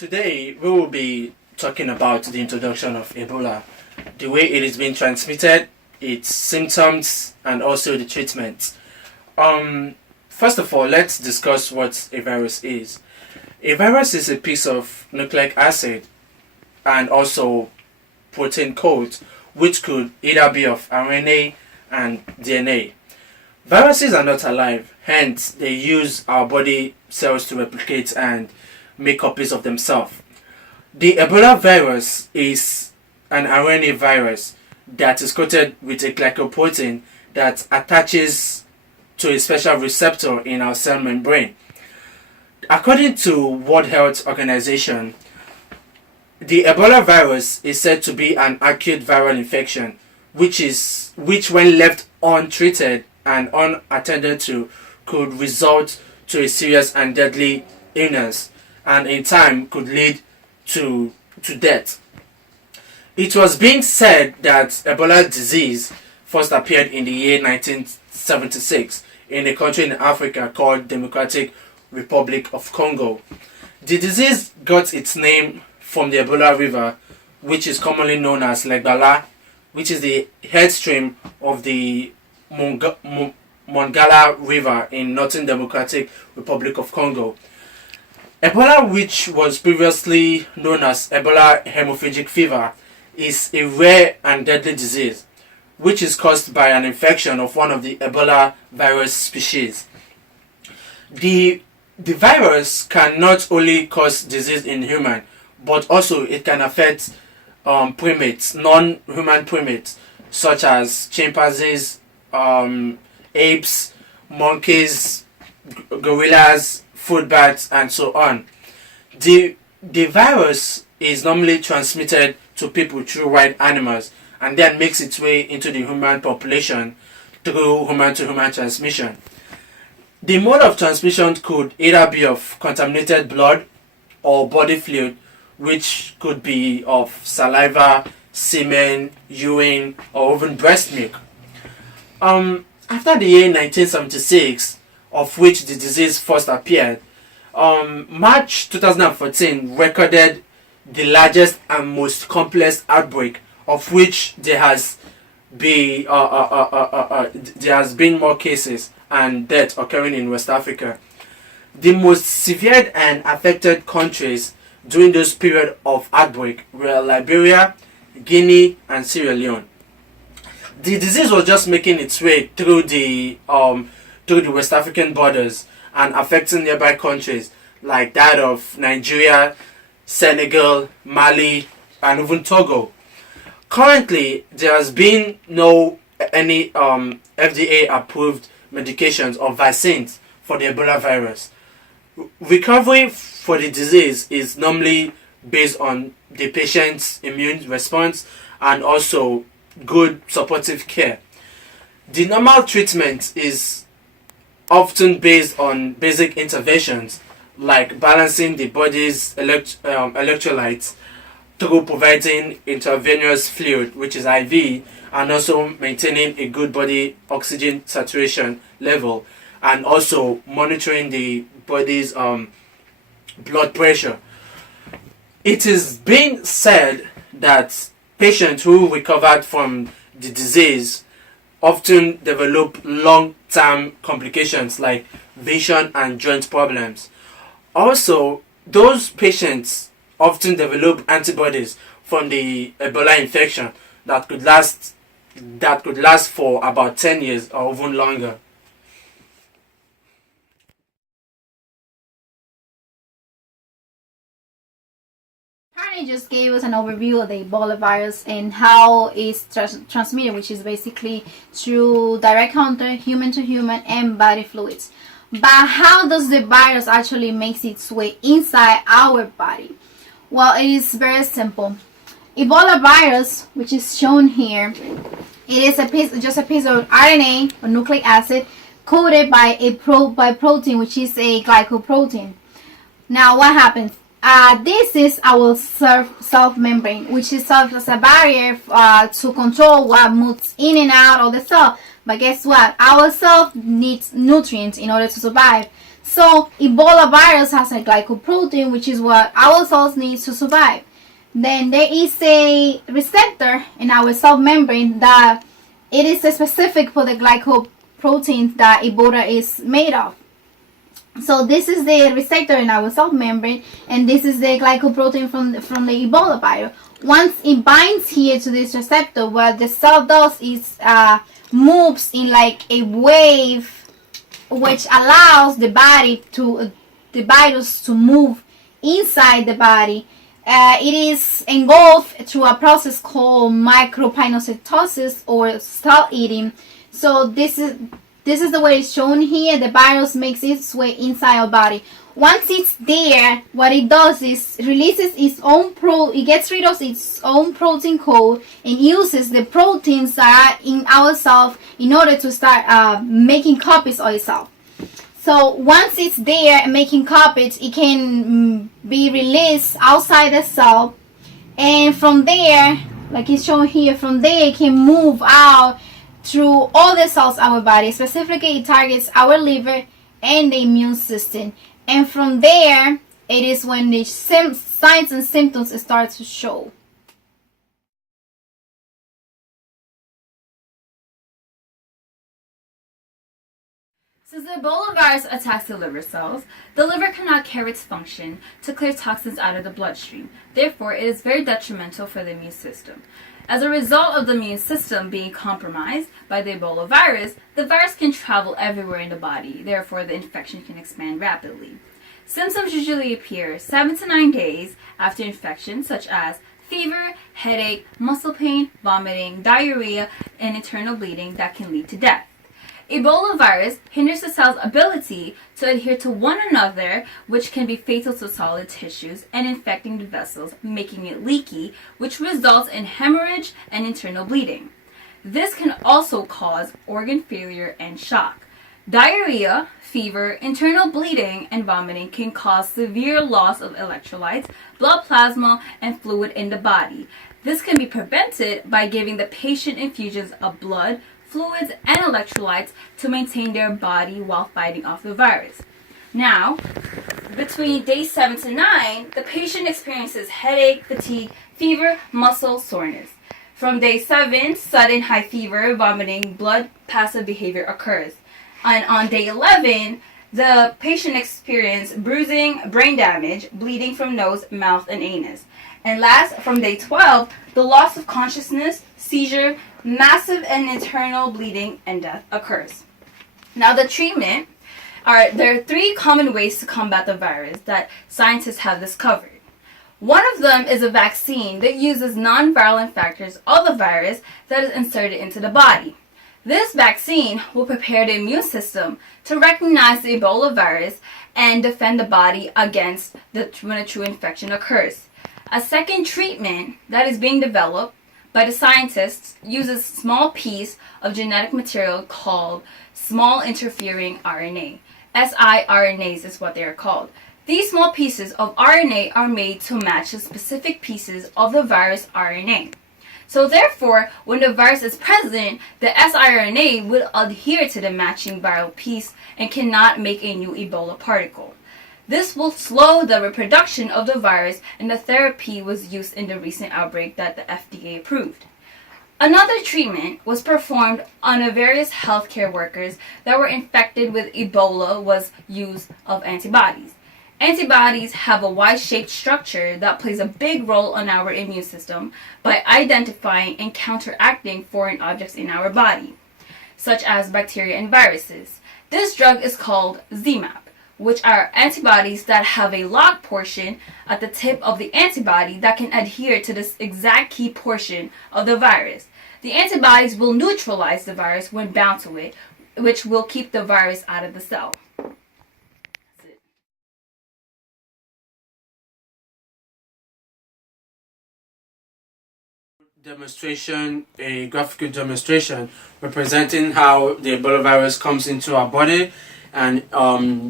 Today, we will be talking about the introduction of Ebola, the way it is being transmitted, its symptoms, and also the treatment. First of all, let's discuss what a virus is. A virus is a piece of nucleic acid and also protein codes, which could either be of RNA and DNA. Viruses are not alive, hence they use our body cells to replicate and make copies of themselves. The Ebola virus is an RNA virus that is coated with a glycoprotein that attaches to a special receptor in our cell membrane. According to World Health Organization, the Ebola virus is said to be an acute viral infection, which when left untreated and unattended to could result to a serious and deadly illness, and in time could lead to death. It was being said that Ebola disease first appeared in the year 1976 in a country in Africa called Democratic Republic of Congo. The disease got its name from the Ebola River, which is commonly known as Legbala, which is the headstream of the Mongala River in Northern Democratic Republic of Congo. Ebola, which was previously known as Ebola hemorrhagic fever, is a rare and deadly disease, which is caused by an infection of one of the Ebola virus species. The virus can not only cause disease in human, but also it can affect primates, non-human primates, such as chimpanzees, apes, monkeys, gorillas, food bats, and so on. The virus is normally transmitted to people through wild animals and then makes its way into the human population through human-to-human transmission. The mode of transmission could either be of contaminated blood or body fluid, which could be of saliva, semen, urine, or even breast milk. After the year 1976, of which the disease first appeared, March 2014 recorded the largest and most complex outbreak, of which there has been more cases and deaths occurring in West Africa. The most severe and affected countries during this period of outbreak were Liberia, Guinea, and Sierra Leone. The disease was just making its way through the West African borders and affecting nearby countries like that of Nigeria, Senegal, Mali, and even Togo. Currently, there has been no any FDA approved medications or vaccines for the Ebola virus. Recovery for the disease is normally based on the patient's immune response and also good supportive care. The normal treatment is often based on basic interventions like balancing the body's electrolytes through providing intravenous fluid, which is IV, and also maintaining a good body oxygen saturation level, and also monitoring the body's blood pressure. It is being said that patients who recovered from the disease often develop long-term complications like vision and joint problems. Also, those patients often develop antibodies from the Ebola infection that could last for about 10 years or even longer. Harney just gave us an overview of the Ebola virus and how it's transmitted, which is basically through direct contact, human to human, and body fluids. But how does the virus actually make its way inside our body? Well, it is very simple. Ebola virus, which is shown here, it is just a piece of RNA or nucleic acid coated by by protein, which is a glycoprotein. Now, what happens? This is our cell membrane, which serves as a barrier to control what moves in and out of the cell. But guess what? Our cell needs nutrients in order to survive. So Ebola virus has a glycoprotein, which is what our cells need to survive. Then there is a receptor in our cell membrane that it is specific for the glycoprotein that Ebola is made of. So this is the receptor in our cell membrane, and this is the glycoprotein from the Ebola virus. Once it binds here to this receptor, what the cell does is moves in like a wave, which allows the virus to move inside the body. It is engulfed through a process called micropinocytosis or cell eating. So this is the way it's shown here. The virus makes its way inside our body. Once it's there, what it does is releases its own it gets rid of its own protein code and uses the proteins that are in ourselves in order to start making copies of itself. So once it's there and making copies, it can be released outside the cell, and from there, like it's shown here, from there it can move out through all the cells of our body. Specifically, it targets our liver and the immune system. And from there, it is when the signs and symptoms start to show. Since the Ebola virus attacks the liver cells, the liver cannot carry its function to clear toxins out of the bloodstream. Therefore, it is very detrimental for the immune system. As a result of the immune system being compromised by the Ebola virus, the virus can travel everywhere in the body. Therefore, the infection can expand rapidly. Symptoms usually appear 7 to 9 days after infection, such as fever, headache, muscle pain, vomiting, diarrhea, and internal bleeding that can lead to death. Ebola virus hinders the cell's ability to adhere to one another, which can be fatal to solid tissues and infecting the vessels, making it leaky, which results in hemorrhage and internal bleeding. This can also cause organ failure and shock. Diarrhea, fever, internal bleeding, and vomiting can cause severe loss of electrolytes, blood plasma, and fluid in the body. This can be prevented by giving the patient infusions of blood, fluids, and electrolytes to maintain their body while fighting off the virus. Now, between days 7 to 9, the patient experiences headache, fatigue, fever, muscle soreness. From day 7, sudden high fever, vomiting, blood passive behavior occurs. And on day 11, the patient experiences bruising, brain damage, bleeding from nose, mouth, and anus. And last, from day 12, the loss of consciousness, seizure, massive and internal bleeding, and death occurs. Now, the treatment there are 3 common ways to combat the virus that scientists have discovered. One of them is a vaccine that uses non-virulent factors of the virus that is inserted into the body. This vaccine will prepare the immune system to recognize the Ebola virus and defend the body against when a true infection occurs. A second treatment that is being developed by the scientists uses a small piece of genetic material called small interfering RNA. siRNAs is what they are called. These small pieces of RNA are made to match the specific pieces of the virus RNA. So therefore, when the virus is present, the siRNA will adhere to the matching viral piece and cannot make a new Ebola particle. This will slow the reproduction of the virus, and the therapy was used in the recent outbreak that the FDA approved. Another treatment was performed on various healthcare workers that were infected with Ebola was use of antibodies. Antibodies have a Y-shaped structure that plays a big role on our immune system by identifying and counteracting foreign objects in our body, such as bacteria and viruses. This drug is called ZMapp, which are antibodies that have a locked portion at the tip of the antibody that can adhere to this exact key portion of the virus. The antibodies will neutralize the virus when bound to it, which will keep the virus out of the cell. Demonstration, a graphical demonstration representing how the Ebola virus comes into our body and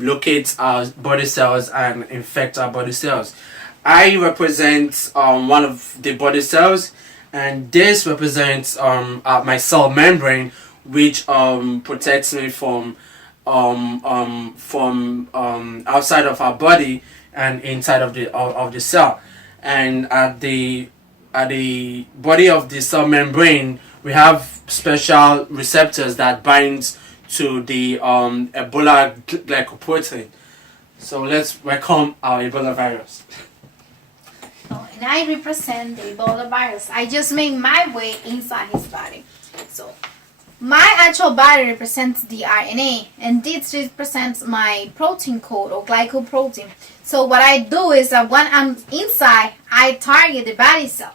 locates our body cells and infects our body cells. I represent one of the body cells, and this represents my cell membrane, which protects me from from outside of our body and inside of the cell. And at the body of the cell membrane, we have special receptors that binds to the Ebola glycoprotein. So let's welcome our Ebola virus. Oh, and I represent the Ebola virus. I just made my way inside his body. So my actual body represents the RNA, and this represents my protein code or glycoprotein. So what I do is that when I'm inside, I target the body cells.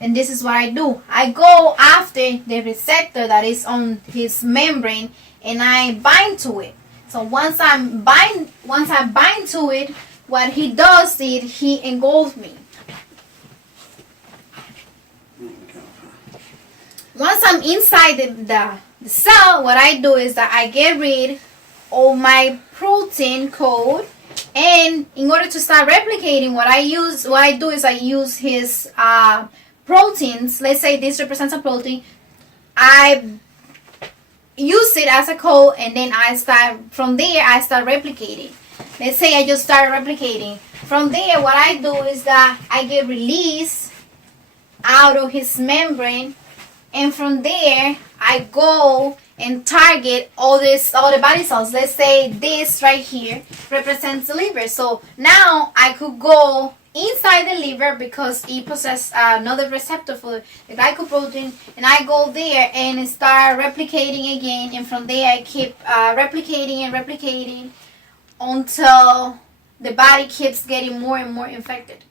And this is what I do. I go after the receptor that is on his membrane and I bind to it. So once I bind to it, what he does is he engulfs me. Once I'm inside the cell, what I do is that I get rid of my protein code, and in order to start replicating, what I do is I use his proteins. Let's say this represents a protein. I use it as a code, and then I start replicating. Let's say I just start replicating. From there, what I do is that I get released out of his membrane. And from there, I go and target all the body cells. Let's say this right here represents the liver. So now I could go inside the liver because it possesses another receptor for the glycoprotein. And I go there and start replicating again. And from there, I keep replicating and replicating until the body keeps getting more and more infected.